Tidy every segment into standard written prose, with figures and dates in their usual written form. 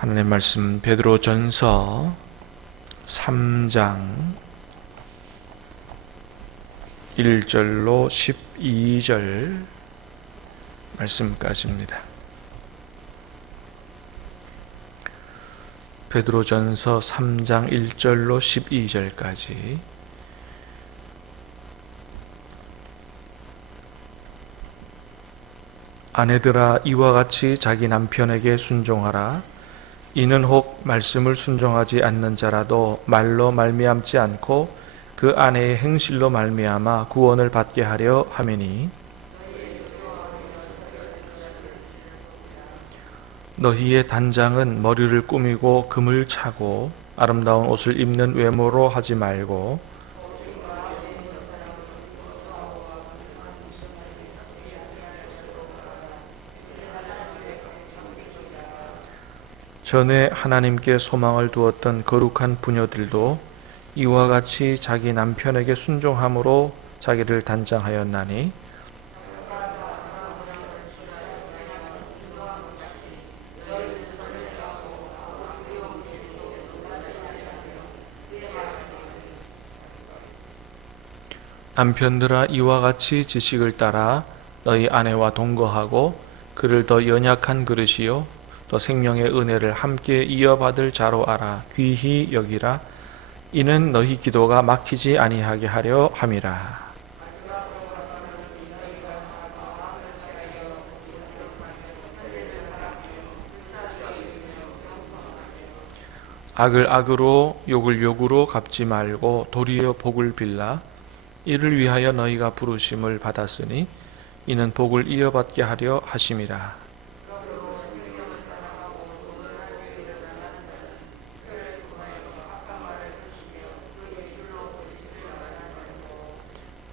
하나님 말씀 베드로전서 3장 1절로 12절 말씀까지입니다. 베드로전서 3장 1절로 12절까지 아내들아 이와 같이 자기 남편에게 순종하라. 이는 혹 말씀을 순종하지 않는 자라도 말로 말미암지 않고 그 아내의 행실로 말미암아 구원을 받게 하려 함이니 너희의 단장은 머리를 꾸미고 금을 차고 아름다운 옷을 입는 외모로 하지 말고 전에 하나님께 소망을 두었던 거룩한 부녀들도 이와 같이 자기 남편에게 순종함으로 자기를 단장하였나니 남편들아 이와 같이 지식을 따라 너희 아내와 동거하고 그를 더 연약한 그릇이요 또 생명의 은혜를 함께 이어받을 자로 알아 귀히 여기라. 이는 너희 기도가 막히지 아니하게 하려 함이라. 악을 악으로 욕을 욕으로 갚지 말고 도리어 복을 빌라. 이를 위하여 너희가 부르심을 받았으니 이는 복을 이어받게 하려 하심이라.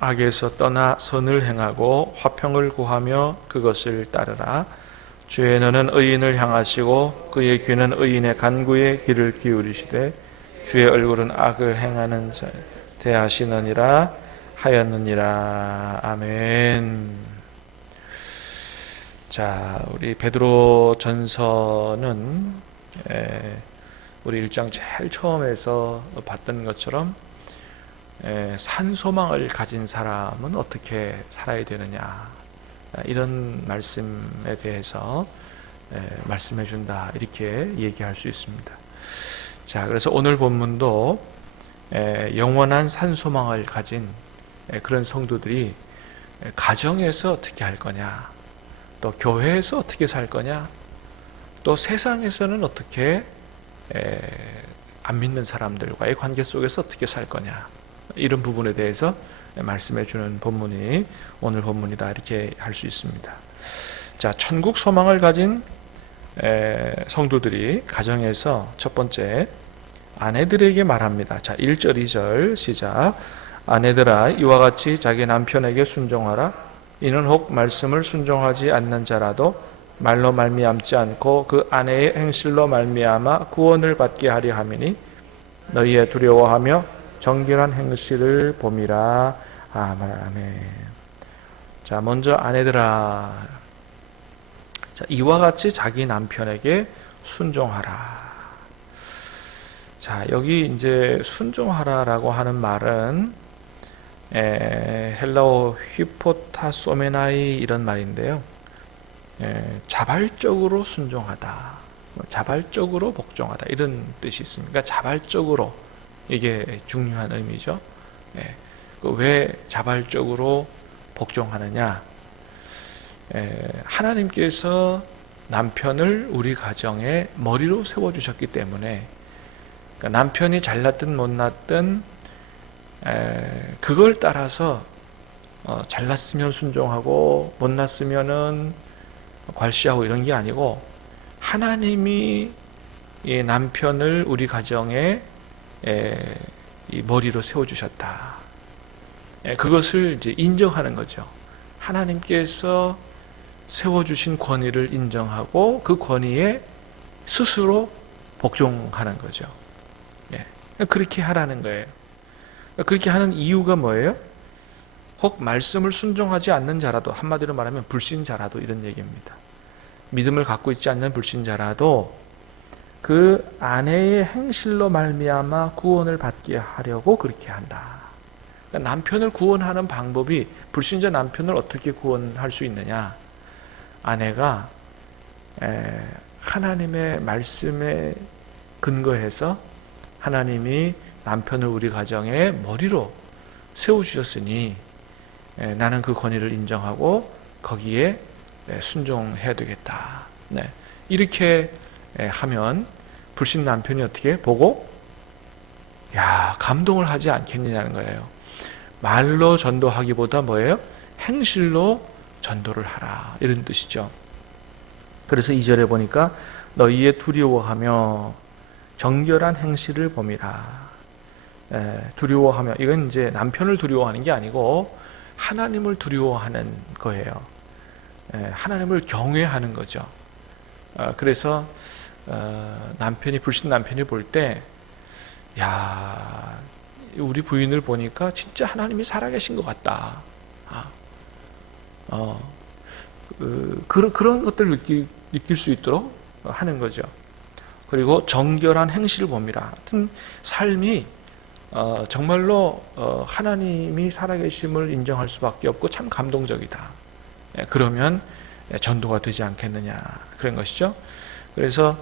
악에서 떠나 선을 행하고 화평을 구하며 그것을 따르라. 주의 너는 의인을 향하시고 그의 귀는 의인의 간구에 귀를 기울이시되 주의 얼굴은 악을 행하는 자 대하시느니라 하였느니라. 아멘. 자, 우리 베드로 전서는 우리 1장 제일 처음에서 봤던 것처럼 산소망을 가진 사람은 어떻게 살아야 되느냐, 이런 말씀에 대해서 말씀해 준다, 이렇게 얘기할 수 있습니다. 자, 그래서 오늘 본문도 영원한 산소망을 가진 그런 성도들이 가정에서 어떻게 할 거냐, 또 교회에서 어떻게 살 거냐, 또 세상에서는 어떻게 안 믿는 사람들과의 관계 속에서 어떻게 살 거냐, 이런 부분에 대해서 말씀해 주는 본문이 오늘 본문이다, 이렇게 할 수 있습니다. 자, 천국 소망을 가진 성도들이 가정에서 첫 번째 아내들에게 말합니다. 자, 1절 2절 시작. 아내들아 이와 같이 자기 남편에게 순종하라. 이는 혹 말씀을 순종하지 않는 자라도 말로 말미암지 않고 그 아내의 행실로 말미암아 구원을 받게 하려 함이니 너희의 두려워하며 정결한 행실을 봄이라. 아멘. 자, 먼저 아내들아, 자, 이와 같이 자기 남편에게 순종하라. 자, 여기 이제 순종하라라고 하는 말은 헬라어 휘포타소메나이 이런 말인데요. 자발적으로 순종하다, 자발적으로 복종하다, 이런 뜻이 있습니다. 그러니까 자발적으로, 이게 중요한 의미죠. 왜 자발적으로 복종하느냐? 하나님께서 남편을 우리 가정의 머리로 세워주셨기 때문에, 그러니까 남편이 잘났든 못났든 그걸 따라서 잘났으면 순종하고 못났으면은 괄시하고 이런 게 아니고, 하나님이 이 남편을 우리 가정에 이 머리로 세워주셨다, 그것을 이제 인정하는 거죠. 하나님께서 세워주신 권위를 인정하고 그 권위에 스스로 복종하는 거죠. 그렇게 하라는 거예요. 그렇게 하는 이유가 뭐예요? 혹 말씀을 순종하지 않는 자라도, 한마디로 말하면 불신자라도, 이런 얘기입니다. 믿음을 갖고 있지 않는 불신자라도 그 아내의 행실로 말미암아 구원을 받게 하려고 그렇게 한다. 그러니까 남편을 구원하는 방법이, 불신자 남편을 어떻게 구원할 수 있느냐? 아내가 하나님의 말씀에 근거해서 하나님이 남편을 우리 가정의 머리로 세워주셨으니 나는 그 권위를 인정하고 거기에 순종해야 되겠다. 네. 이렇게 하면 불신 남편이 어떻게 보고 감동을 하지 않겠느냐는 거예요. 말로 전도하기보다 뭐예요? 행실로 전도를 하라, 이런 뜻이죠. 그래서 2절에 보니까 너희의 두려워하며 정결한 행실을 범이라. 두려워하며, 이건 이제 남편을 두려워하는 게 아니고 하나님을 두려워하는 거예요. 하나님을 경외하는 거죠. 그래서 남편이, 불신 남편이 볼 때, 우리 부인을 보니까 진짜 하나님이 살아계신 것 같다. 그런 것들을 느낄 수 있도록 하는 거죠. 그리고 정결한 행실을 봅니다. 하여튼 삶이 정말로 하나님이 살아계심을 인정할 수밖에 없고 참 감동적이다. 그러면 전도가 되지 않겠느냐, 그런 것이죠. 그래서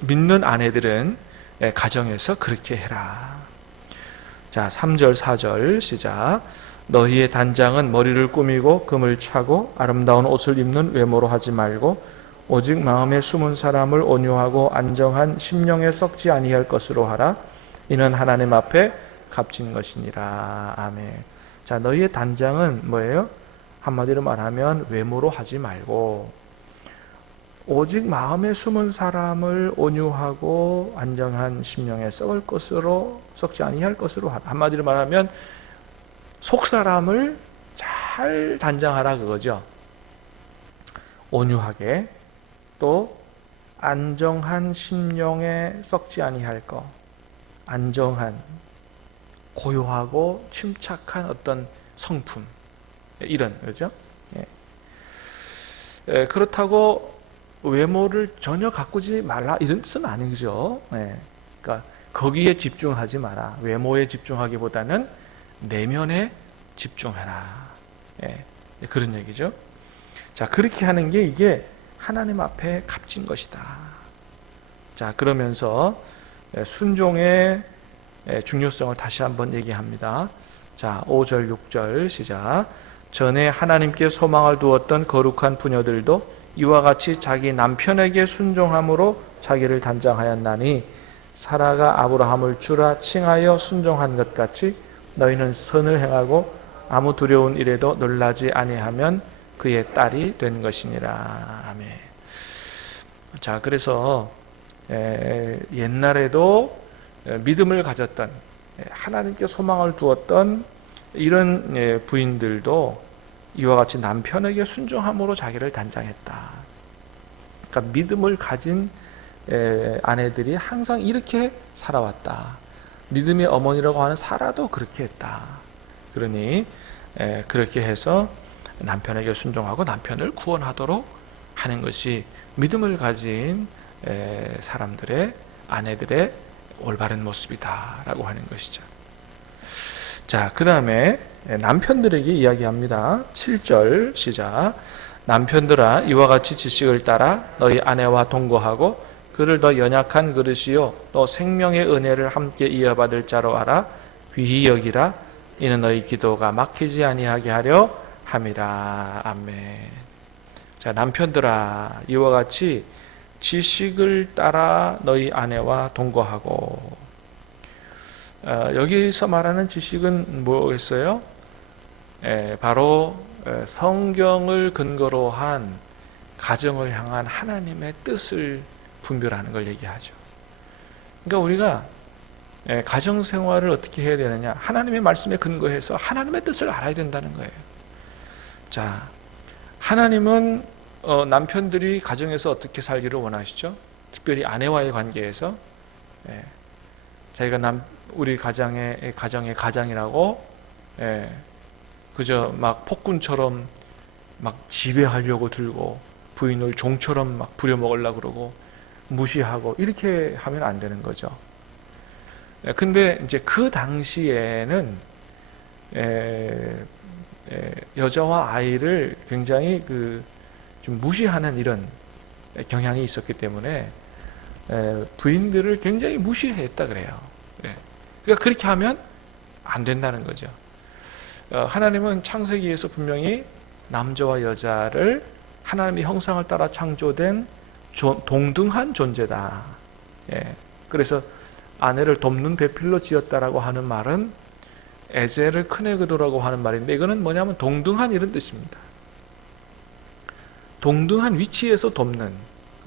믿는 아내들은 가정에서 그렇게 해라. 자, 3절 4절 시작. 너희의 단장은 머리를 꾸미고 금을 차고 아름다운 옷을 입는 외모로 하지 말고 오직 마음에 숨은 사람을 온유하고 안정한 심령에 썩지 아니할 것으로 하라. 이는 하나님 앞에 값진 것이니라. 아멘. 자, 너희의 단장은 뭐예요? 한마디로 말하면 외모로 하지 말고 오직 마음에 숨은 사람을 온유하고 안정한 심령에 썩지 아니할 것으로 하라. 한마디로 말하면 속 사람을 잘 단장하라, 그거죠. 온유하게, 또 안정한 심령에 썩지 아니할 것. 안정한, 고요하고 침착한 어떤 성품, 이런 거죠. 그렇다고 외모를 전혀 가꾸지 말라, 이런 뜻은 아니죠. 그러니까 거기에 집중하지 마라. 외모에 집중하기보다는 내면에 집중하라. 그런 얘기죠. 자, 그렇게 하는 게 이게 하나님 앞에 값진 것이다. 자, 그러면서 순종의 중요성을 다시 한번 얘기합니다. 자, 5절 6절 시작. 전에 하나님께 소망을 두었던 거룩한 부녀들도 이와 같이 자기 남편에게 순종함으로 자기를 단장하였나니 사라가 아브라함을 주라 칭하여 순종한 것 같이 너희는 선을 행하고 아무 두려운 일에도 놀라지 아니하면 그의 딸이 된 것이니라. 아멘. 자, 그래서 옛날에도 믿음을 가졌던, 하나님께 소망을 두었던 이런 부인들도 이와 같이 남편에게 순종함으로 자기를 단장했다. 그러니까 믿음을 가진 아내들이 항상 이렇게 살아왔다. 믿음의 어머니라고 하는 사라도 그렇게 했다. 그러니 그렇게 해서 남편에게 순종하고 남편을 구원하도록 하는 것이 믿음을 가진 사람들의, 아내들의 올바른 모습이다라고 하는 것이죠. 자, 그 다음에 남편들에게 이야기합니다. 7절 시작. 남편들아, 이와 같이 지식을 따라 너희 아내와 동거하고 그를 더 연약한 그릇이요 또 생명의 은혜를 함께 이어받을 자로 알아 귀히 여기라. 이는 너희 기도가 막히지 아니하게 하려 함이라. 아멘. 자, 남편들아, 이와 같이 지식을 따라 너희 아내와 동거하고. 여기서 말하는 지식은 뭐겠어요? 바로 성경을 근거로 한 가정을 향한 하나님의 뜻을 분별하는 걸 얘기하죠. 그러니까 우리가 가정 생활을 어떻게 해야 되느냐? 하나님의 말씀에 근거해서 하나님의 뜻을 알아야 된다는 거예요. 자, 하나님은 남편들이 가정에서 어떻게 살기를 원하시죠? 특별히 아내와의 관계에서 자기가 우리 가정의 가장이라고 그저 막 폭군처럼 막 지배하려고 들고 부인을 종처럼 막 부려먹으려고 그러고 무시하고 이렇게 하면 안 되는 거죠. 근데 이제 그 당시에는 여자와 아이를 굉장히 좀 무시하는 이런 경향이 있었기 때문에 부인들을 굉장히 무시했다 그래요. 그러니까 그렇게 하면 안 된다는 거죠. 하나님은 창세기에서 분명히 남자와 여자를 하나님의 형상을 따라 창조된 동등한 존재다. 그래서 아내를 돕는 배필로 지었다라고 하는 말은 에제를 큰애 그도라고 하는 말인데, 이거는 뭐냐면 동등한 이런 뜻입니다. 동등한 위치에서 돕는,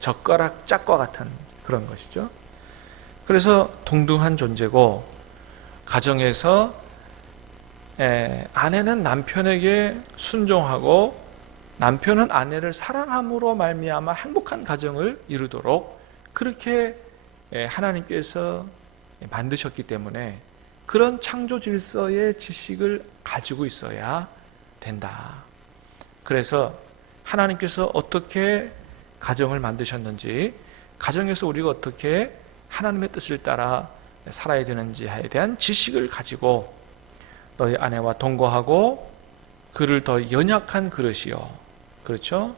젓가락 짝과 같은 그런 것이죠. 그래서 동등한 존재고, 가정에서 아내는 남편에게 순종하고 남편은 아내를 사랑함으로 말미암아 행복한 가정을 이루도록 그렇게 하나님께서 만드셨기 때문에 그런 창조 질서의 지식을 가지고 있어야 된다. 그래서 하나님께서 어떻게 가정을 만드셨는지, 가정에서 우리가 어떻게 하나님의 뜻을 따라 살아야 되는지에 대한 지식을 가지고 너희 아내와 동거하고 그를 더 연약한 그릇이요, 그렇죠?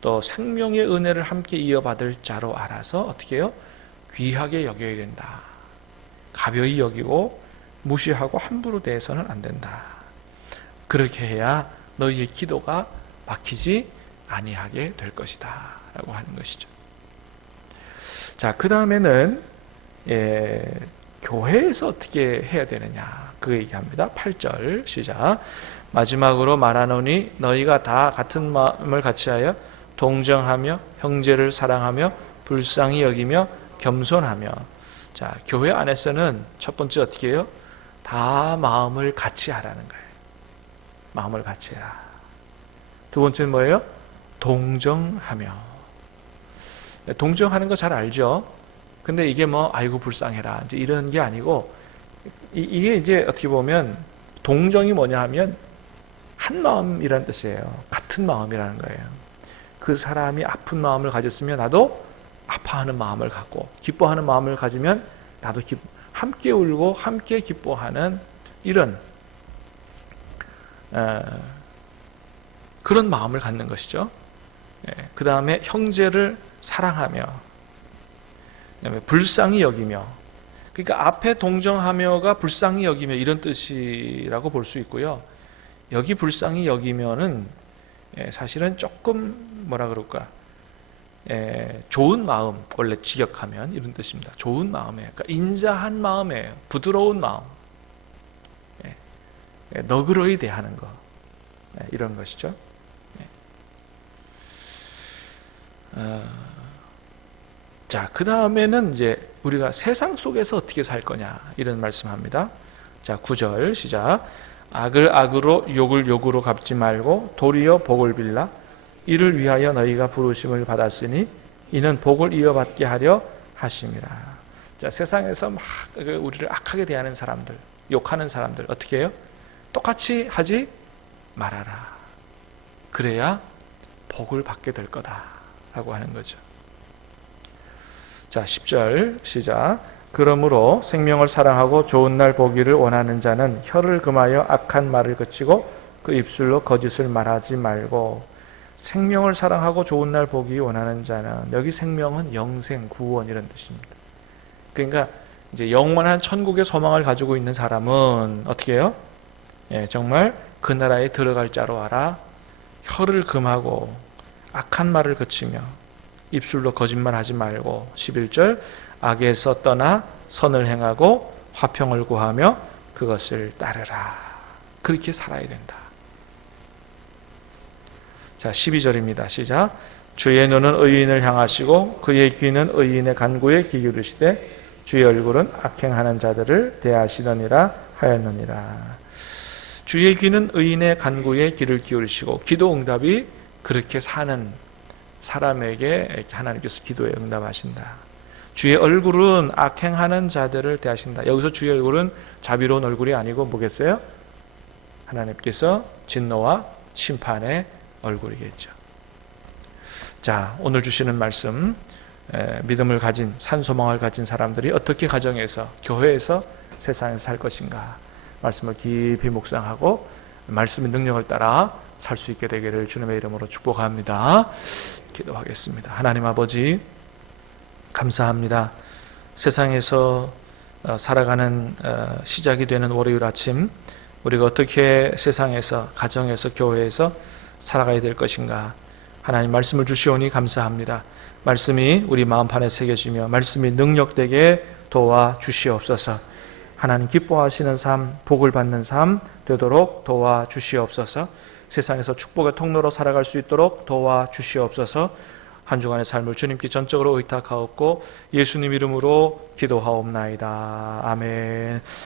또 생명의 은혜를 함께 이어받을 자로 알아서 어떻게 해요? 귀하게 여겨야 된다. 가벼이 여기고 무시하고 함부로 대해서는 안 된다. 그렇게 해야 너희의 기도가 막히지 아니하게 될 것이다 라고 하는 것이죠. 자, 그 다음에는 교회에서 어떻게 해야 되느냐 그 얘기합니다. 8절 시작. 마지막으로 말하노니 너희가 다 같은 마음을 같이하여 동정하며 형제를 사랑하며 불쌍히 여기며 겸손하며. 자, 교회 안에서는 첫 번째 어떻게 해요? 다 마음을 같이 하라는 거예요. 마음을 같이 해라. 두 번째는 뭐예요? 동정하며. 동정하는 거 잘 알죠? 근데 이게 아이고 불쌍해라 이제 이런 게 아니고, 이게 이제 어떻게 보면 동정이 뭐냐 하면 한 마음이라는 뜻이에요. 같은 마음이라는 거예요. 그 사람이 아픈 마음을 가졌으면 나도 아파하는 마음을 갖고, 기뻐하는 마음을 가지면 나도 함께 울고 함께 기뻐하는 이런 그런 마음을 갖는 것이죠. 그 다음에 형제를 사랑하며, 그다음에 불쌍히 여기며. 그러니까 앞에 동정하며가 불쌍히 여기며 이런 뜻이라고 볼 수 있고요. 여기 불쌍히 여기면은 사실은 조금 뭐라 그럴까, 좋은 마음, 원래 직역하면 이런 뜻입니다. 좋은 마음이에요. 그러니까 인자한 마음이에요. 부드러운 마음, 너그러이 대하는 거, 이런 것이죠. 자, 그 다음에는 이제 우리가 세상 속에서 어떻게 살 거냐 이런 말씀합니다. 자, 9절 시작. 악을 악으로 욕을 욕으로 갚지 말고 도리어 복을 빌라. 이를 위하여 너희가 부르심을 받았으니 이는 복을 이어받게 하려 하심이라. 자, 세상에서 막 우리를 악하게 대하는 사람들, 욕하는 사람들 어떻게 해요? 똑같이 하지 말아라. 그래야 복을 받게 될 거다라고 하는 거죠. 자, 10절 시작. 그러므로 생명을 사랑하고 좋은 날 보기를 원하는 자는 혀를 금하여 악한 말을 그치고 그 입술로 거짓을 말하지 말고. 생명을 사랑하고 좋은 날 보기 원하는 자는, 여기 생명은 영생, 구원 이런 뜻입니다. 그러니까 이제 영원한 천국의 소망을 가지고 있는 사람은 어떻게 해요? 정말 그 나라에 들어갈 자로 알아 혀를 금하고 악한 말을 그치며 입술로 거짓말하지 말고. 11절 악에서 떠나 선을 행하고 화평을 구하며 그것을 따르라. 그렇게 살아야 된다. 자, 12절입니다. 시작. 주의 눈은 의인을 향하시고 그의 귀는 의인의 간구에 귀 기울이시되 주의 얼굴은 악행하는 자들을 대하시느니라 하였느니라. 주의 귀는 의인의 간구에 귀를 기울이시고, 기도 응답이 그렇게 사는 사람에게 하나님께서 기도에 응답하신다. 주의 얼굴은 악행하는 자들을 대하신다. 여기서 주의 얼굴은 자비로운 얼굴이 아니고 뭐겠어요? 하나님께서 진노와 심판의 얼굴이겠죠. 자, 오늘 주시는 말씀 믿음을 가진 산소망을 가진 사람들이 어떻게 가정에서 교회에서 세상에서 살 것인가 말씀을 깊이 묵상하고 말씀의 능력을 따라 살 수 있게 되기를 주님의 이름으로 축복합니다. 기도하겠습니다. 하나님 아버지 감사합니다. 세상에서 살아가는 시작이 되는 월요일 아침 우리가 어떻게 세상에서 가정에서 교회에서 살아가야 될 것인가 하나님 말씀을 주시오니 감사합니다. 말씀이 우리 마음판에 새겨지며 말씀이 능력되게 도와주시옵소서. 하나님 기뻐하시는 삶, 복을 받는 삶 되도록 도와주시옵소서. 세상에서 축복의 통로로 살아갈 수 있도록 도와주시옵소서. 한 주간의 삶을 주님께 전적으로 의탁하옵고 예수님 이름으로 기도하옵나이다. 아멘.